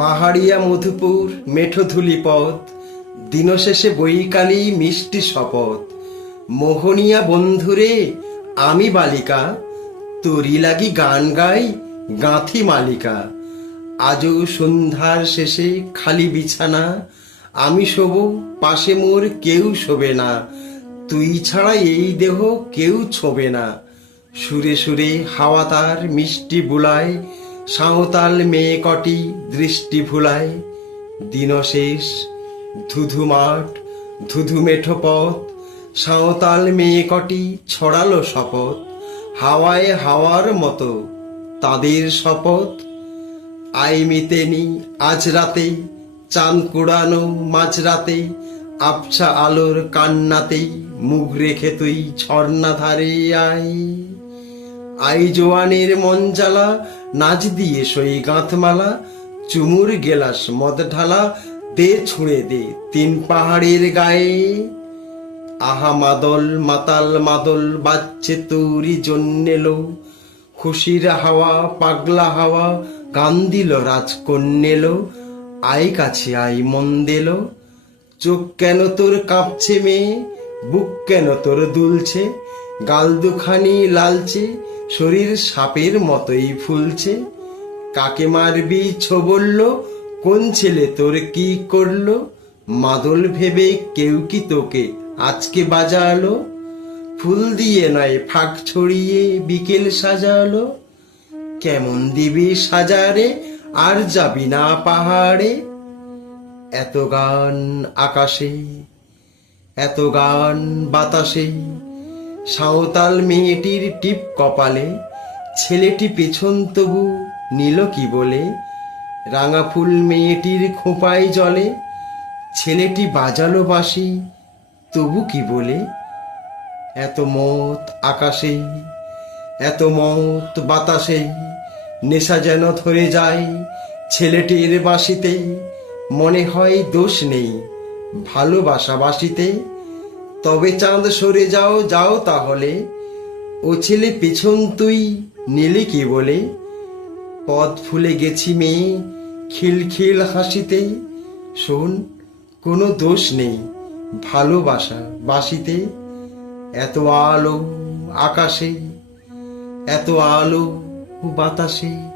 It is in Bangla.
পাহাড়িয়া মধুপুর মেঠোধুলি পথ দিনশেষে বৈকালী মিষ্টি শপথ। মোহনিয়া বন্ধুরে, আমি বালিকা, তোরি লাগি গান গাই গাঁথি মালিকা। আজও সন্ধ্যার শেষে খালি বিছানা, আমি শোব, পাশে মোর কেউ শোবে না। তুই ছাড়া এই দেহ কেউ ছোবে না। সুরে সুরে হাওয়া তার মিষ্টি বুলায় সাঁওতাল মেয়ে কটি দৃষ্টি ভুলায়। দিনশেষ ধুধু মাঠ, ধুধু মেঠো পথ। সাঁওতাল মেয়ে কটি ছড়ালো শপথ। হাওয়ায় হাওয়ার মতো তাদের শপথ। আইমিতেনি আজ রাতে চান কুড়ানো মাঝরাতে। আবছা আলোর কান্নাতেই মুখ রেখে তুই ঝর্ণা ধারে আয়। আই জোয়ানের মন জ্বালা, নাচ দিয়ে সই গাঁথমালা, চুমুর গেলাস মদ ঢালা, দে ছুঁড়ে দে তিন পাহাড়ের গায়ে। আহা মাদল, মাতাল মাদল বাচ্চে তৌরি জন্যেলো খুশির হাওয়া, পাগলা হাওয়া, গান দিল রাজকন্যেলো আই কাছে আই মন দিল চোখ কেন তোর কাঁপছে মেয়ে, বুক কেন তোর দুলছে? গাল দুখানি লালচে, শরীর সাপের মতোই ফুলছে কাকে মারবি ছো বলল, কোন ছেলে তোর কি করল? মাদল ভেবে কেউ কি তোকে আজকে বাজালো? ফুল দিয়ে নয়, ফাঁক ছড়িয়ে বিকেল সাজালো। কেমন দিবি সাজারে, আর যাবি না পাহাড়ে? এত গান আকাশে, এত গান বাতাসে। সাঁওতাল মেয়েটির টিপ কপালে, ছেলেটি পেছন তবু নিল কি বলে? রাঙা ফুল মেয়েটির খোঁপায় জলে, ছেলেটি বাজালো বাসি তবু কি বলে? এত মত আকাশে, এত মত বাতাসে, নেশা যেন ধরে যায় ছেলেটির বাঁশিতে, মনে হয় দোষ নেই ভালোবাসা বাসিতে তবে চাঁদ সরে যাও যাও তাহলে। ও ছেলে, পেছন তুই নিলি কি বলে? পথ ফুলে গেছি মেয়ে, খিলখিল হাসিতে। শোন, কোনো দোষ নেই ভালোবাসা বাসিতে। এত আলো আকাশে, এত আলো বাতাসে।